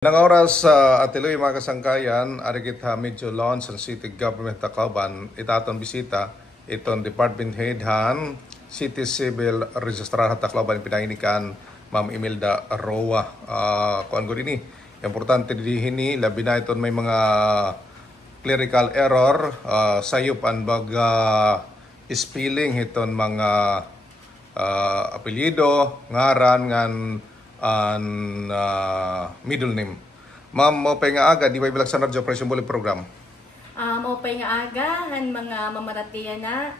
Nang oras sa atiloy mga kasangkayan, ari kita medyo launch ang City Government Tacloban, itaton bisita, iton Department Head Han, City Civil Registrar Tacloban pinahinikan, Ma'am Imelda Roa. Kuan ko din importante din labi na iton may mga clerical error, sayop ang baga spelling iton mga apelyido, ngaran, ngan middle name. Ma'am, mo pa nga aga, di ba ibalak sa radyo presyo muli program? Mo pa nga aga, han mga mamaratiya na.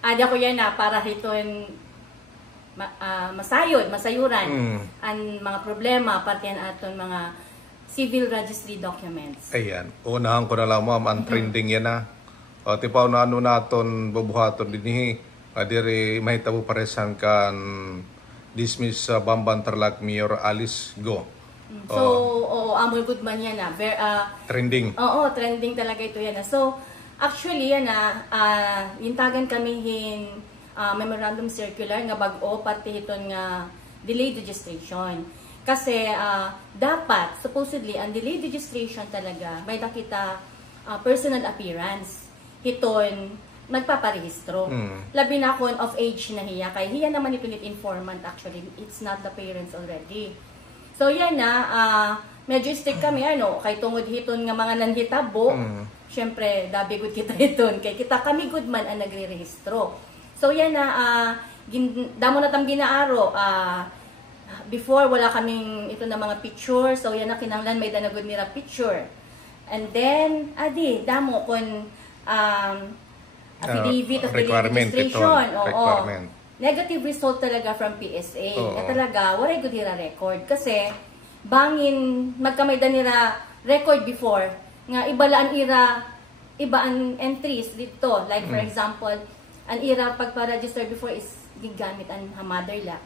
Ada ko yan na para hiton masayuran ang mga problema, pati yan aton mga civil registry documents. Ayan, unahan ko na lang ma'am, ang trending yan na. O, tipaw na ano naton, bubuhaton din adiri mahitabo paresan kan dismiss Bamban Tarlac Mayor Alice Go. So, amol good man yan na. Trending. Oo, trending talaga ito yan na. So, actually yan na, yuntagan kami memorandum circular nga bag-o pati iton nga delayed registration. Kasi dapat, supposedly, ang delayed registration talaga, may nakita personal appearance. Hiton, nagpaparehistro. Labi na kung of age na hiya. Kaya hiya naman ito nit informant actually. It's not the parents already. So yan na, medyo strict kami, kay tungod hiton nga mga nanhitabo. Siyempre, dabi good kita hiton. Kay kita kami good man ang nagre-rehistro. So yan na, damo na tam ginaaro. Before, wala kaming ito na mga picture. So yan na, kinanglan may danagod nila picture. And then, damo kung affidavit of delayed registration. Requirement. Negative result talaga from PSA. At talaga, waray good hira record. Kasi, bangin, magkamay nila record before, nga ibalaan ira, iba ang entries dito. Like, for example, ang ira pagpa-register before is gigamit ang mother la.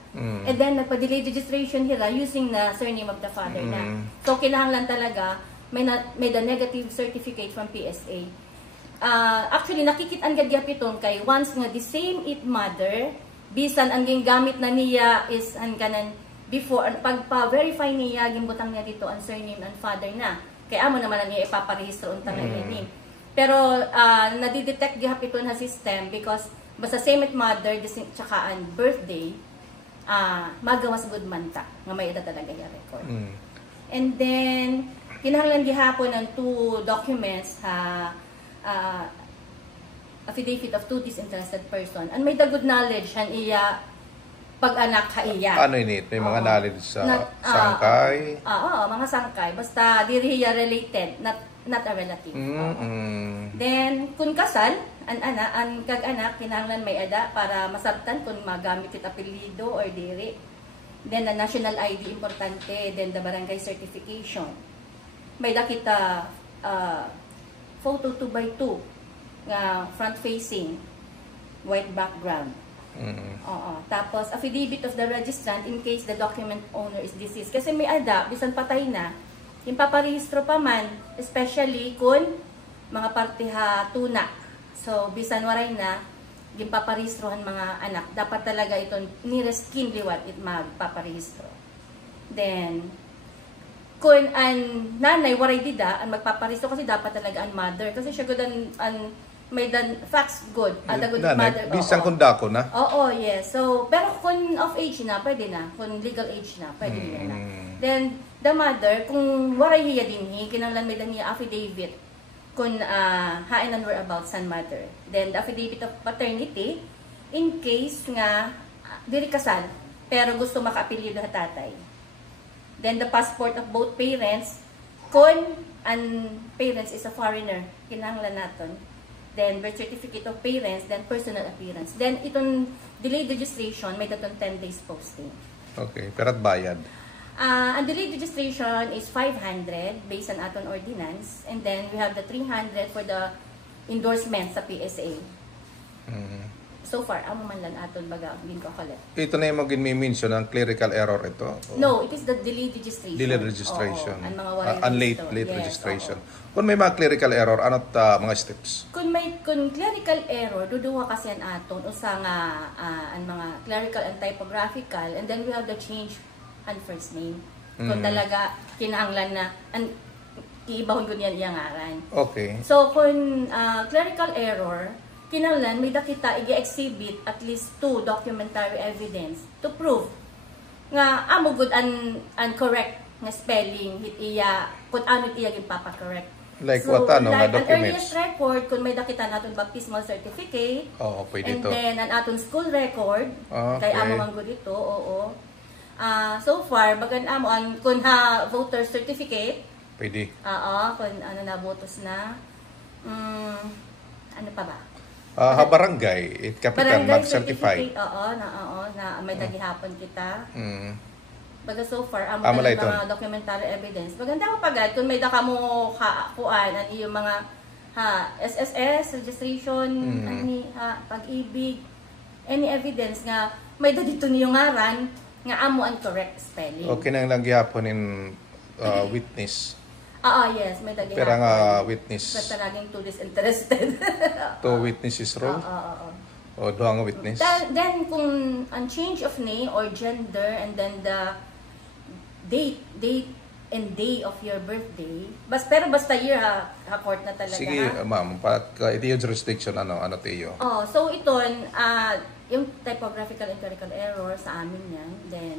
And then, nagpa-delayed registration hira using the surname of the father na. So, kinahanglan talaga, may the negative certificate from PSA. Actually, nakikitaan gadyapiton kay once nga the same it mother, bisan ang gamit na niya is ang kanan before, pagpa-verify niya, gimbutang niya dito ang surname and father na. Kaya amo naman niya ipaparehistro untang ini. Pero nadidetect gihapiton ha system because basta same it mother, tsaka ang birthday, magawas good man ta, nga may edad talaga yung record. And then, kinahanglan gihapon ng two documents affidavit of two disinterested person. And may the good knowledge han iya pag-anak ha iya. Ano ini? May mga knowledge sa sangkay? Mga sangkay. Basta diri hiya related, not a relative. Then, kung kasal, ang kag-anak, kinahanglan may ada para masabtan kung magamit it apelido or diri. Then, the national ID importante. Then, the barangay certification. May dakita photo 2x2 nga front facing white background. Tapos affidavit of the registrant in case the document owner is deceased. Kasi may ada bisan patay na, yung paparehistro pa man, especially kung mga partiha tuna. So bisan waray na, yung paparehistrohan mga anak, dapat talaga ito nearest kin liwat it magpaparehistro. Then kung ang nanay waray dida ang magpaparehistro kasi dapat talaga ang mother kasi siya good ang may dan facts good good mother bisan kung dako na. Yes. So pero kung of age na pwede na, kung legal age na pwede na. Then the mother kung waray hiya dinhi kinahanglan may niya affidavit kung hain and whereabouts san mother. Then the affidavit of paternity in case nga diri kasal pero gusto makaapelyido ha tatay. Then the passport of both parents, kung ang parents is a foreigner, kinahanglan naton. Then birth certificate of parents, then personal appearance. Then itong delayed registration, may datong 10 days posting. Okay, pero at bayad? Ang delayed registration is 500 based on aton ordinance. And then we have the 300 for the endorsement sa PSA. So far, amo man lang aton baga din ko kalit. Ito na yung mag-mention ng clerical error ito? No, it is the delayed registration. Delayed registration. Ang mga late registration. Kung may mga clerical error, ano't mga steps? Kung clerical error, duduwa kasi ang aton usa nga ang mga clerical and typographical, and then we have the change and first name. Kung talaga kinahanglan na iibahon ko niyan iyangaran. Okay. So kung clerical error, kinahanglan may dakita i-exhibit at least 2 documentary evidence to prove nga amo good and correct nga spelling hit iya kung ano iya gipapa-correct. Like so, what ano nga like an documents? earliest record kung may dakita naton baptismal certificate. Oo, pwede and to. then an aton school record. Okay. Kay amo man gud ito, oo. So far bagan amo ang kun ha voter certificate. Pwede. Oo, kung ano na botos na. Ano pa ba? Barangay, it kapitan mag-certify. Oo, na may dagihapon kita. Baga so far, amo Amalay mga documentary evidence. Maganda ko pagad kung may daka mo kuan ang iyong mga SSS registration, ani pag-ibig, any evidence nga may dito niyo ngaran nga amo ang correct spelling. Okay nang lang gihapon in witness. Yes, may dagihapon. Pero nga witness. Basta laging to disinterested. 2 witnesses role? O duha nga witness? Then kung ang change of name or gender and then the date and day of your birthday, pero basta year court na talaga. Sige, ma'am, ito yung jurisdiction, ano tayo? So ito, yung typographical and clerical error sa amin yan. Then,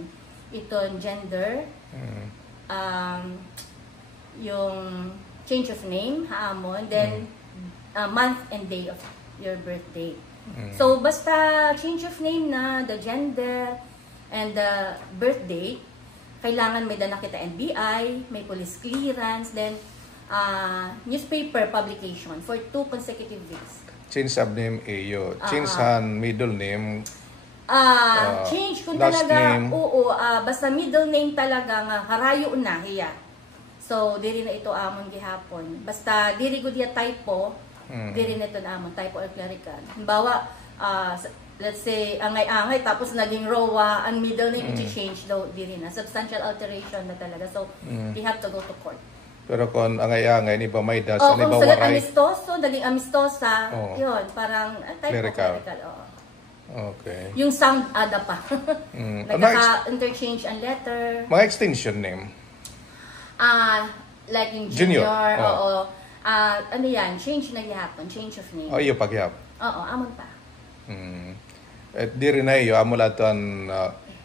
ito gender, yung change of name, haamon, then month and day of your birthday. So, basta change of name na, the gender, and the birth date, kailangan may dala kita NBI, may police clearance, then newspaper publication for 2 consecutive weeks. Change of name, iyo. Change middle name. Change kung last talaga, name. basta middle name talaga nga, harayo na, hiya. So, diri na ito amon gihapon. Basta, diri ko diya typo, diri na ito amon, typo or clerical. Halimbawa, let's say, angay-angay, tapos naging rowa, ang middle name, i-change daw, diri na. Substantial alteration na talaga. So, we have to go to court. Pero kung angay-angay, ni ba may das, kung ni ba sagat waray? amistoso, naging amistosa, yun, parang typo Clerical. clerical. Okay. Yung sound, ada pa. Nagkaka-interchange ang letter. Mga extension name? Like yung Junior. junior, ano yan, change na gihapon, change of name. Iyo pagyap. Oo, amon pa. At di rin na iyo, amo latan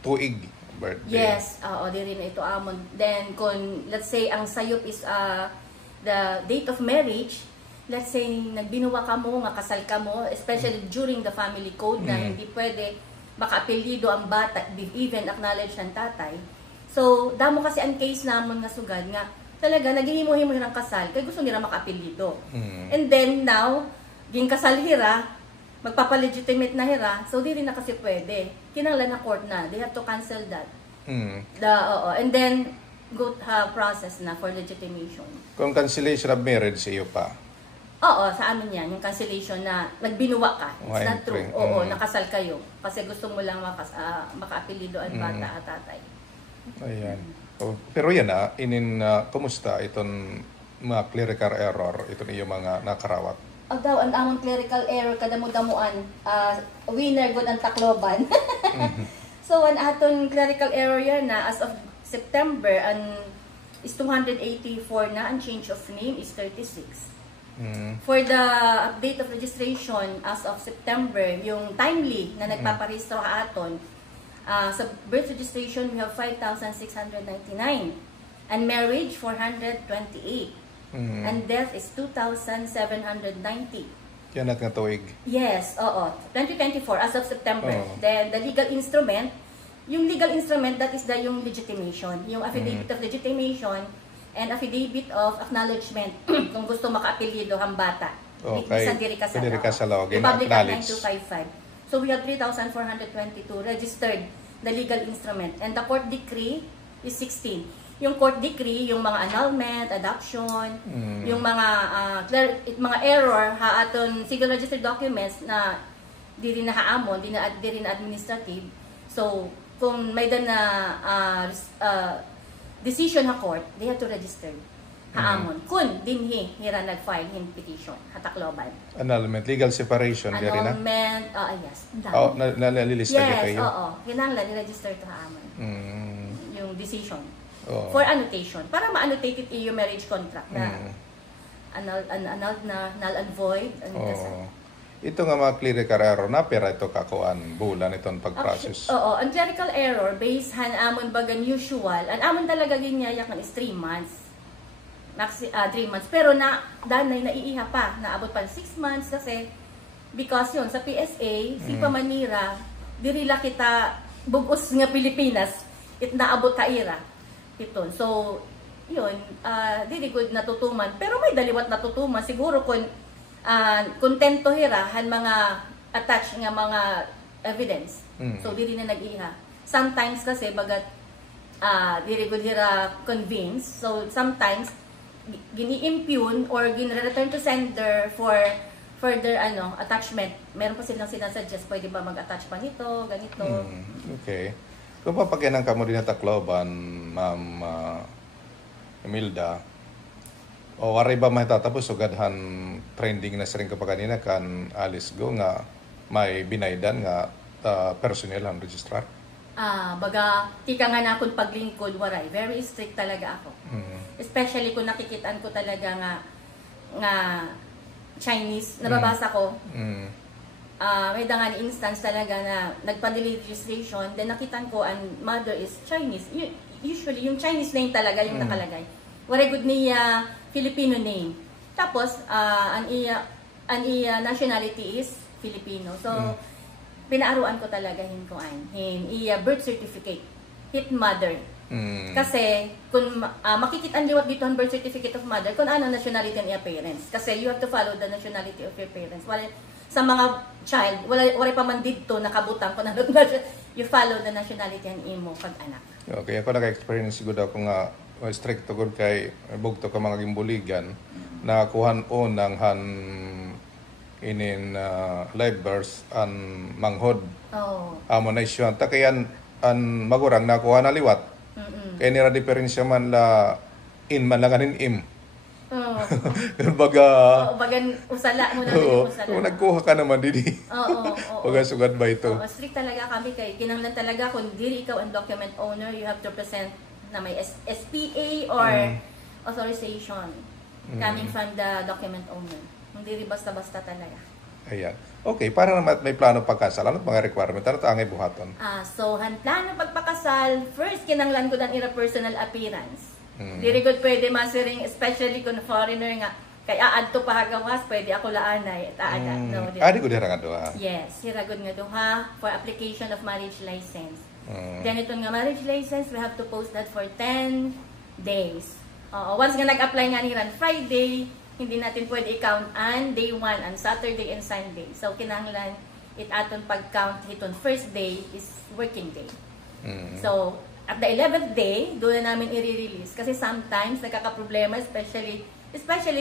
tuig birthday. Yes, di rin ito amon. Then, kung, let's say, ang sayop is the date of marriage, let's say, nagbinuwa ka mo, nga kasal ka mo, especially during the family code na hindi pwede maka-apelyido ang bata, even acknowledge ng tatay. So, damo kasi ang case namon nga sugad nga, talaga, naghihimo-himo ng kasal, kaya gusto nila maka-apelyido. And then, now, ging kasal hira, magpapalegitimate na hira, so di rin na kasi pwede. Kinanglan na court na, they have to cancel that. And then, go process na for legitimation. Kung cancellation of marriage sa iyo pa? Oo, sa amin yan, yung cancellation na nagbinuwa ka. It's not true. Oo, nakasal kayo. Kasi gusto mo lang maka-apelyido ang bata at tatay. Ayan. Pero yan kumusta itong mga clerical error, ito yung mga nakarawat? Daw, ang among clerical error, kadamo-damuan, winner good ang Tacloban. So, ang aton clerical error yan na, as of September, is 284 na, ang change of name is 36. For the update of registration, as of September, yung timely na nagpaparehistro aton, sa birth registration, we have 5,699. And marriage, 428. And death is 2,790. Yan at nga tuig. Yes, 2024, as of September. Then, the legal instrument, yung legal instrument, that is yung legitimation. Yung affidavit of legitimation and affidavit of acknowledgement kung gusto maka-apelyido ang bata. Okay. Isang diri ka sa law. Republic Act 9255. So, we have 3,422 registered the legal instrument. And the court decree is 16. Yung court decree, yung mga annulment, adoption, yung mga error, aton civil registered documents na di rin na haamon, di rin administrative. So, kung may decision ha court, they have to register. Haamon. Kun dinhi hira nag-file hin petition Tacloban. Annulment, legal separation, di rin na? Annulment, yes. Nalilista yes, kayo? Kinanglan i-register to haamon. Yung decision. Oo. for annotation. Para ma-annotate it yung marriage contract na annulled na, null and void. Oo. Ito nga mga clerical error na pera ito kakuan bulan itong pag-process. Oo, ang clerical error based han amon bagan usual. Ang amon talaga ginyayak ng is 3 months. 3 months. Pero na danay naiiha pa, naabot pa 6 months kasi because yun sa PSA, si Pamanira, dirila kita bugos nga Pilipinas, it naabot ka ira. Iton. So, yun, dili good natutuman. Pero may daliwat natutuman. Siguro kung kontento hirahan mga attach nga mga evidence. So, dili na nag-iha. Sometimes kasi, bagat dili good hira convince. So, sometimes, gini-impugn or gini-return to sender for further attachment. Meron pa silang sinasuggest, pwede ba mag-attach pa nito, ganito. Okay. Kung papagyanan ka mo din na Tacloban, Ma'am Imelda, o waray ba mahitatapos o gadhan trending na siring ka pa kanina kan Alice Go nga may binaydan nga personnel ang registrar? Baga, tika nga na akong paglingkod, waray. Very strict talaga ako. Especially kung nakikitaan ko talaga nga Chinese, nababasa ko. May dangan instance talaga na nagpa-delay registration, then nakitan ko ang mother is Chinese. Usually, yung Chinese name talaga yung nakalagay. Waray good niya Filipino name. Tapos, ang iya nationality is Filipino. So, pinaaruan ko talaga iya birth certificate, hit mother. Kasi, kung makikita ang liwat dito ang birth certificate of mother, kung ano nationality ng iya parents. Kasi you have to follow the nationality of your parents. Sa mga child, wala pa man dito nakabutang kung ano, you follow the nationality ng imo pag-anak. Okay, ako naka-experience siguro ako nga strict to good kay bugto ka mga gimbuligan na kuhan o ng han inin live birth an manghod. Amo na isyon. Takayan an magurang nakuha na liwat. Kaya nira diferensya man la in man lang anin im. Bagan usala mo na usala. Kung nagkuha ka naman didi. Baga sugad ba ito? Strict talaga kami kay kinahanglan talaga kung dili ikaw ang document owner, you have to present na may SPA or authorization coming from the document owner. Hindi basta-basta talaga. Ayan. Okay, para naman may plano pagkasal, ano mga requirement? Ano ang ibuhaton? So, plano pagpakasal, first kinanglan ko dan ira personal appearance. Diri good pwede masiring, especially kung foreigner nga, kay aad to pahagawas, pwede ako laanay, taada. No, Adi ko dira nga doha? Yes, hiragod nga doha for application of marriage license. Then itong nga marriage license, we have to post that for 10 days. Once nga nag-apply nga ni Ran Friday, hindi natin pwede i-count an day 1, an Saturday and Sunday. So, kinahanglan it aton pag-count iton first day is working day. So, at the 11th day, doon na namin i-release. Kasi sometimes, nagkakaproblema, especially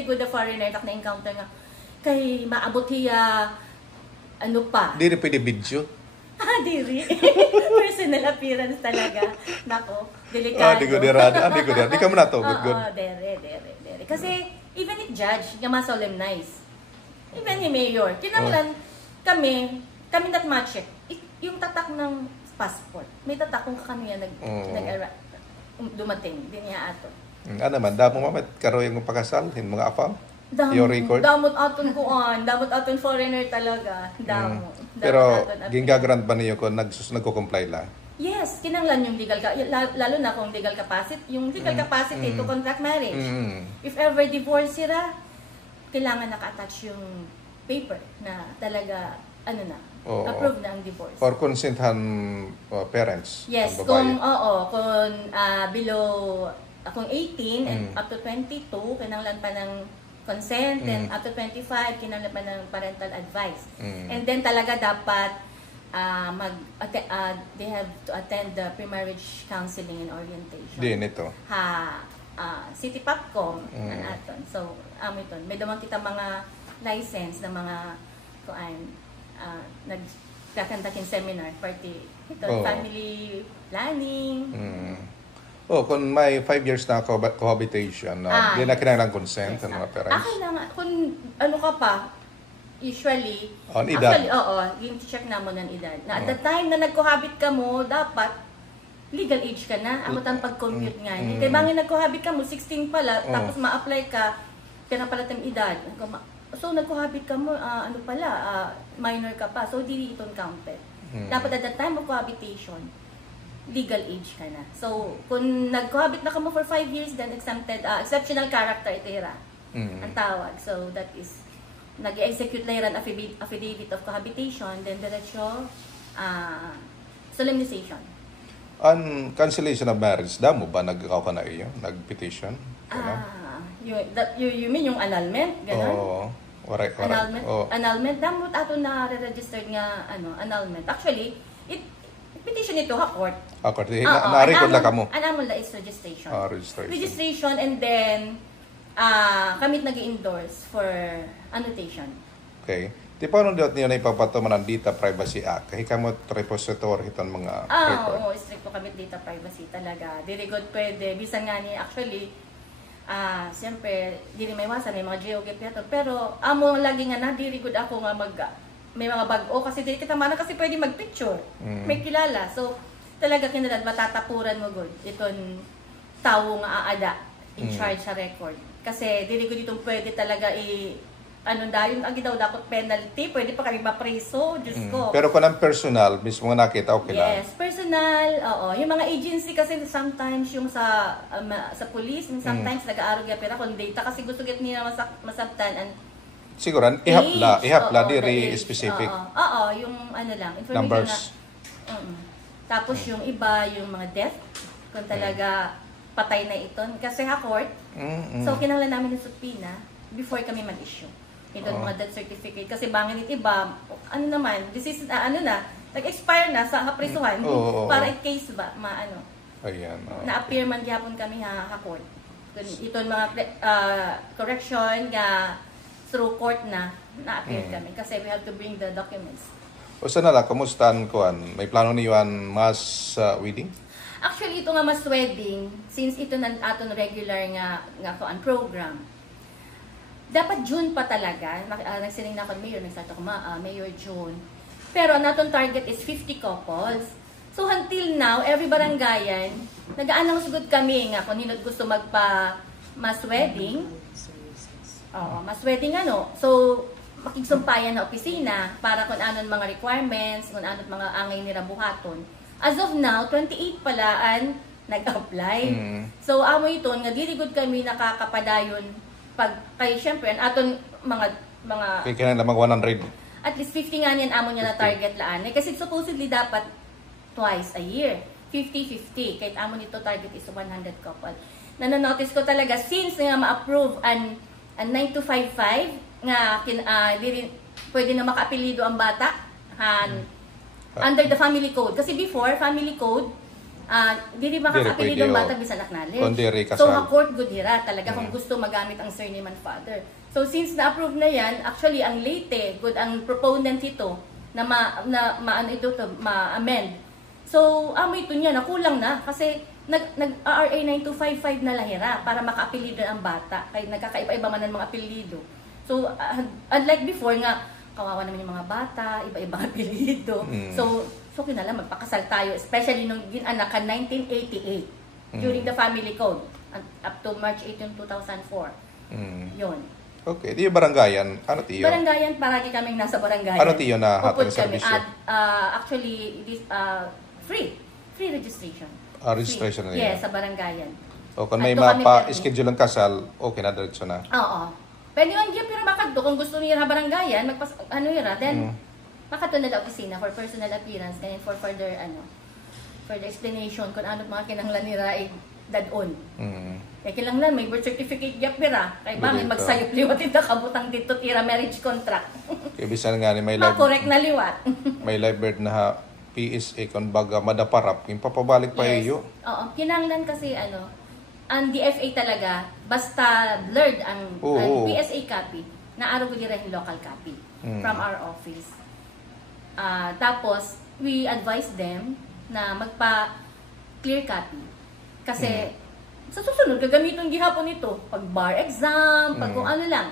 good the foreigner, tak na-encounter nga, kay maabot hiya, ano pa? Di rin pwede video? Diri. Personal appearance talaga. Nako, delikado. Di ko dira. Di ka mo na to. Good. Dere. Kasi, even if judge, nga ma-solemnize. Even ni mayor, kinanglan kami not ma-check. Yung tatak ng passport. May tatak kung kaniya dumating. Di niya ato. Ano naman, damo mamit karo yung pagkasal, mga afam? Your record? Damot aton kuan, damot aton foreigner talaga. Damot. Pero gingagrant ba niyo kung nagko-comply la? Yes, kinanglan yung legal lalo na kung legal capacity, yung legal capacity to contract marriage. If ever divorce sila, kailangan naka-attach yung paper na talaga approve na ang divorce. For consent parents. Yes, kung below kung 18 and up to 22, kinanglan pa ng consent, and up to 25, kinanglan pa ng parental advice. And then talaga dapat they have to attend the pre-marriage counseling and orientation. Din ito. City Popcom aton. So, amiton. May damang kita mga license na mga nagkakantakin seminar, party. Ito, family planning. Kung may 5 years na cohabitation, di na kinanglan consent ng mga parents? Ako na nga, kung ano ka pa, usually, on edad? Actually, yung check na mo ng edad. Na at the time na nag-cohabit ka mo, dapat legal age ka na. Ako tang pag-compute nga. Kaya bangin nagkuhabit ka mo, 16 pala, tapos ma-apply ka, kaya pala tayong edad. So, nagkuhabit ka mo, minor ka pa. So, di itong counted. Dapat at the time of cohabitation, legal age ka na. So, kung nagkuhabit na ka mo for 5 years, then exempted, exceptional character ito ang tawag. So, that is, nag-execute lang affidavit of cohabitation, then diretso, solemnization. Ang cancellation of marriage, damo ba nagkakaw ka na iyo? Nag-petition? You mean yung annulment? Ganon? Oo. Annulment? Oh. Annulment, damo ato na re-registered nga annulment. Actually, petition ito ha court. Court. Na-record lang ka mo? Annulment is registration. Registration. Registration and then kami nag-endorse for annotation. Okay. Di pa nung dito niyo na ipapatuman ang Data Privacy Act? Kahit ka mo repository itong mga record? Oo, strict po kami data privacy talaga. Very good pwede. Bisan nga ni actually, siyempre, di rin may iwasan, may mga geogapiator. Pero, amo lagi nga na, very good ako nga may mga bago. Kasi di kita mana kasi pwede mag-picture. May kilala. So, talaga kinalad, matatapuran mo good. Itong tao nga aada in charge sa record. Kasi, very good itong pwede talaga yung agi daw dapat penalty, pwede pa kami mapreso, Diyos ko. Pero kung ang personal, mismo nga nakita, okay lang? Yes, personal, oo. Yung mga agency kasi sometimes yung sa police, sometimes nag-aaruga pera kung data kasi gusto get nila masabtan and siguro, ihapla, diri specific. Oo, yung lang, information numbers. Tapos yung iba, yung mga death, kung talaga patay na ito. Kasi court, so kinahanglan namin ng subpoena before kami mag-issue. Ito mga death certificate. Kasi bangin ito iba, nag-expire na sa kaprisuhan para in case ba, Ayan. na-appear man gyapon kami court. Ito mga correction through court na-appear kami. Kasi we have to bring the documents. O sana lang, kumustahan ko? May plano niyo ang mass wedding? Actually, ito nga mass wedding, since ito na aton regular nga program, dapat June pa talaga. Nagsiling na ako Mayor, nag-start ako Mayor June. Pero naton target is 50 couples. So until now, every barangayan, nag-aanang sugod kami nga kung nino gusto magpa-mass wedding. Mass wedding So, makigsumpayan na opisina para kung anon mga requirements, kung anon mga angay nila buhaton. As of now, 28 palaan nag-apply. So, amo ito, nga dirigod kami nakakapadayon kay syempre ang aton mga kaya kailangan lamang 100 at least 50 nga niyan amo niya na target laan kasi supposedly dapat twice a year 50-50 kahit amo nito target is 100 couple. Nanonotice ko talaga since nga ma-approve ang 9255 nga pwede na maka-apelido ang bata under the family code kasi before family code dili makaka-apelido ang bata bisan acknowledge. So, court good hira talaga kung gusto magamit ang surname and father. So, since na-approve na yan, actually, ang late, good ang proponent ito na ma-amend. So, ito niya, nakulang na kasi nag-RA 9255 na lahira para maka-apelido ang bata. Kaya nagkakaiba-iba man ang mga apelido. So, unlike before nga, kawawa naman yung mga bata, iba-ibang apelido. So, kinala magpakasal tayo, especially nung ginanak ka 1988 during the family code up to March 18, 2004. Yun. Okay, di barangayan, ano tiyo? Barangayan, paragi kaming nasa barangayan. Ano tiyo na hatang servisyo? Actually, it is free registration. Registration na Yes, sa barangayan. O kung may mapa-schedule ang kasal, okay na, diretso na. Oo. Pwede man dyan, pero makadto, kung gusto niya barangayan, then makato na opisina for personal appearance ganyan for further explanation kung ano mga kinahanglan nila dadon. Kaya kinahanglan may birth certificate gyapira kay bangin magsayop liwat ita kabutang dito tira marriage contract. Kaya bisan nga ni may live correct na liwat. May live birth na PSA kung baga madaparap yung papabalik pa iyo. Oo, kinahanglan kasi ang DFA talaga basta blurred ang PSA copy na araw ko yung local copy from our office. Tapos, we advise them na magpa-clear copy. Kasi, sa susunod, gagamitin gihapon ito. Pag bar exam, pag kung ano lang.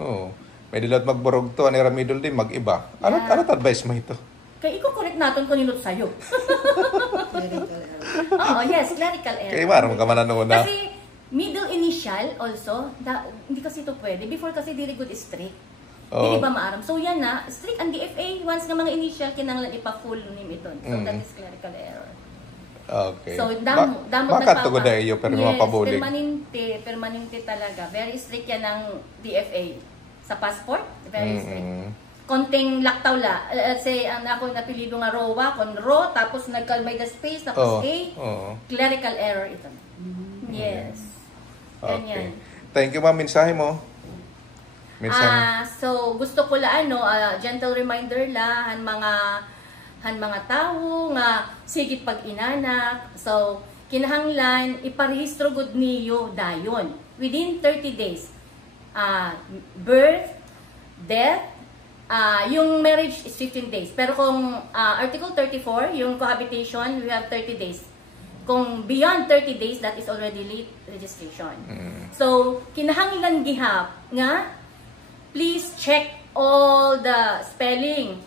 Oo. May dilat magborog to, ani ramidol din, mag-iba. Ano advice mo ito? Kaya i-correct natin kung ninot sa'yo. Oo, yes, clerical error. Kaya mara ka mananood na. Kasi middle initial also, hindi kasi ito pwede. Before kasi dili good strict. Dili ba maaram? So yan na, strict ang DFA, once nga mga initial, kinanglan ipa-full name ito. So that is clerical error. Okay. So damot makatugod na iyo pero mapabulig. Permanente talaga. Very strict yan ng DFA. Sa passport, very strict. Konting laktaw la. Let's say, ang ako napilido nga ROA, kon RO, tapos nagkalmay the space, tapos A, clerical error ito. Yes. Okay. Thank you, ma'am. Mensahe mo. So, gusto ko la, gentle reminder la, han mga tao, nga, sigit pag-inanak. So, kinahanglan, iparehistro good niyo dayon. Within 30 days. Birth, death, yung marriage is 15 days. Pero kung Article 34, yung cohabitation, we have 30 days. Kung beyond 30 days, that is already late registration. So, kinahanglan gihap nga, please check all the spelling.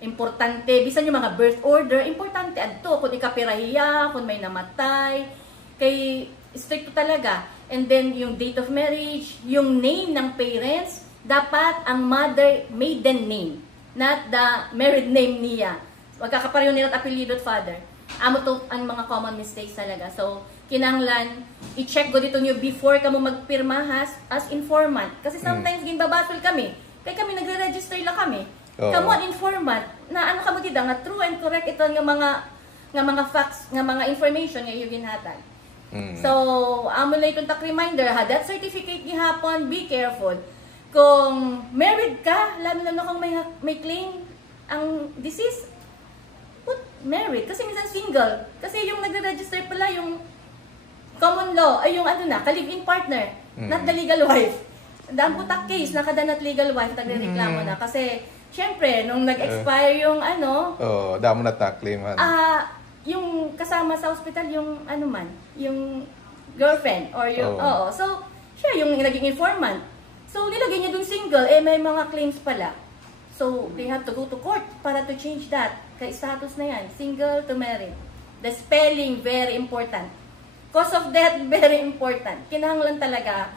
Importante, bisan yung mga birth order, importante adto kung ikapirahiya, kung may namatay, kay strict talaga. And then yung date of marriage, yung name ng parents, dapat ang mother maiden name, not the married name niya. Magkakapareho nila at apelyido at father. Amo to ang mga common mistakes talaga. So, kinanglan, i-check ko dito nyo before ka mo magpirma as informant. Kasi sometimes ginbabasol kami. Kaya kami nagre-register lang kami. Kamu an informant na ano kamo dida nga true and correct ito nga mga facts, nga mga information nga yung ginhatag. So, amo na itong tak reminder ha, that certificate gihapon, be careful. Kung married ka, lalo na kung may claim ang disease, put married. Kasi minsan single. Kasi yung nagre-register pala yung common law, ay yung ka-live-in partner, not the legal wife. Daan po tak case, nakadanat legal wife, nagre-reklamo na. Kasi, syempre, nung nag-expire yung damo na ta-claim. Yung kasama sa hospital, yung yung girlfriend, or yung, so, siya yung naging informant. So, nilagay niya dun single, may mga claims pala. So, they have to go to court para to change that. Kaya status na yan, single to married. The spelling, very important. Cause of death, very important. Kinahanglan talaga,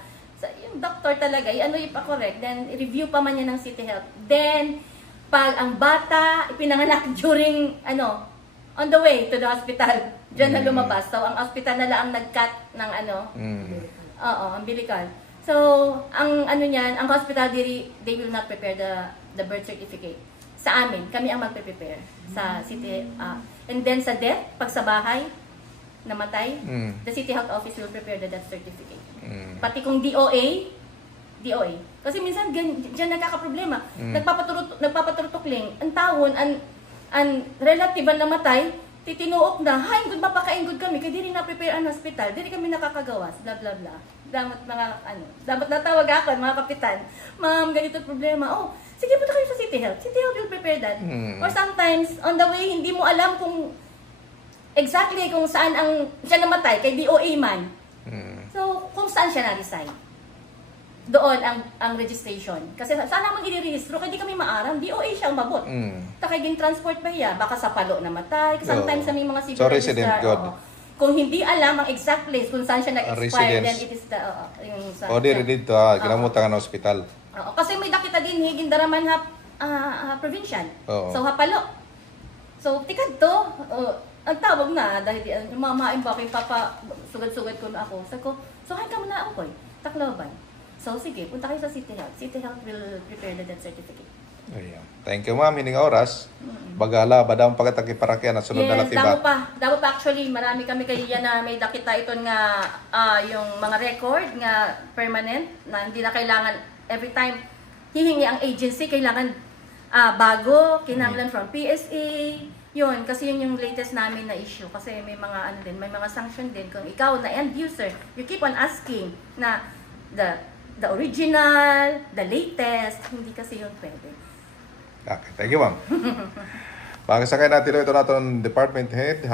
yung doctor talaga, ipa-correct, then review pa man yan ng City Health. Then, pag ang bata, ipinanganak during, on the way to the hospital, dyan na lumabas. So, ang hospital na lang ang nag-cut ng umbilical. So, ang niyan, ang hospital, they will not prepare the birth certificate. Sa amin, kami ang magpe-prepare sa City. And then sa death, pag sa bahay, namatay, the City Health Office will prepare the death certificate. Pati kung DOA. Kasi minsan, dyan nagkakaproblema. Nagpapaturtok-ling, ang tawon, ang relative ang namatay, titinuok na, hay, good mapakain-good kami, kaya di rin na-prepare ang hospital, di rin kami nakakagawas, blah blah blah. Dapat natawag ako, mga kapitan, ma'am, ganito problema. Oh, sige, punta kayo sa City Health. City Health will prepare that. Or sometimes, on the way, hindi mo alam kung exactly kung saan siya namatay, kay DOA man. So, kung saan siya na-resign. Doon ang registration. Kasi sana mo i-registro, kaya di kami maaram, DOA siya ang mabot. Takay transport pa iya, baka sa Palo namatay, sometimes sa may mga civil resident God. Kung hindi alam ang exact place kung saan siya nag-expire, then it is the dito, ginamutan ng hospital. Kasi may dakita din, higindaraman provincial. So, Hapalo. So, tikad to, ang tawag na, dahil mamain ba kay Papa, sugad-sugad ko na ako. Sabi ko, so, hain ka muna ako, Tacloban. So, sige, punta kayo sa City Health. City Health will prepare the death certificate. Ayan. Thank you, ma'am. Hining oras. Bagala, badang pagkataki parakyan at sunod na latiba. Damo pa actually, marami kami kaya na may dakita ito nga yung mga record nga permanent na hindi na kailangan every time hihingi ang agency, kailangan bago, kinanglan from PSA. Yun, kasi yun yung latest namin na issue. Kasi may mga may mga sanction din. Kung ikaw na end user, you keep on asking na the original, the latest, hindi kasi yun pwede. Okay, thank you, ma'am. Pakisakay natin ito natin Department Head,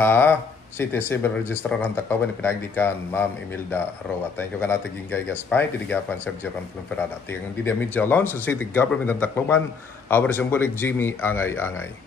City Civil Registrar ng Tacloban, pinagdikan, Ma'am Imelda Roa. Thank you ka natin Gingay Gaspay, diligapan sa Jeron Plumperada. Tingang Didia Media Alone sa City Government ng Tacloban, our Simbulik Jimmy Angay-Angay.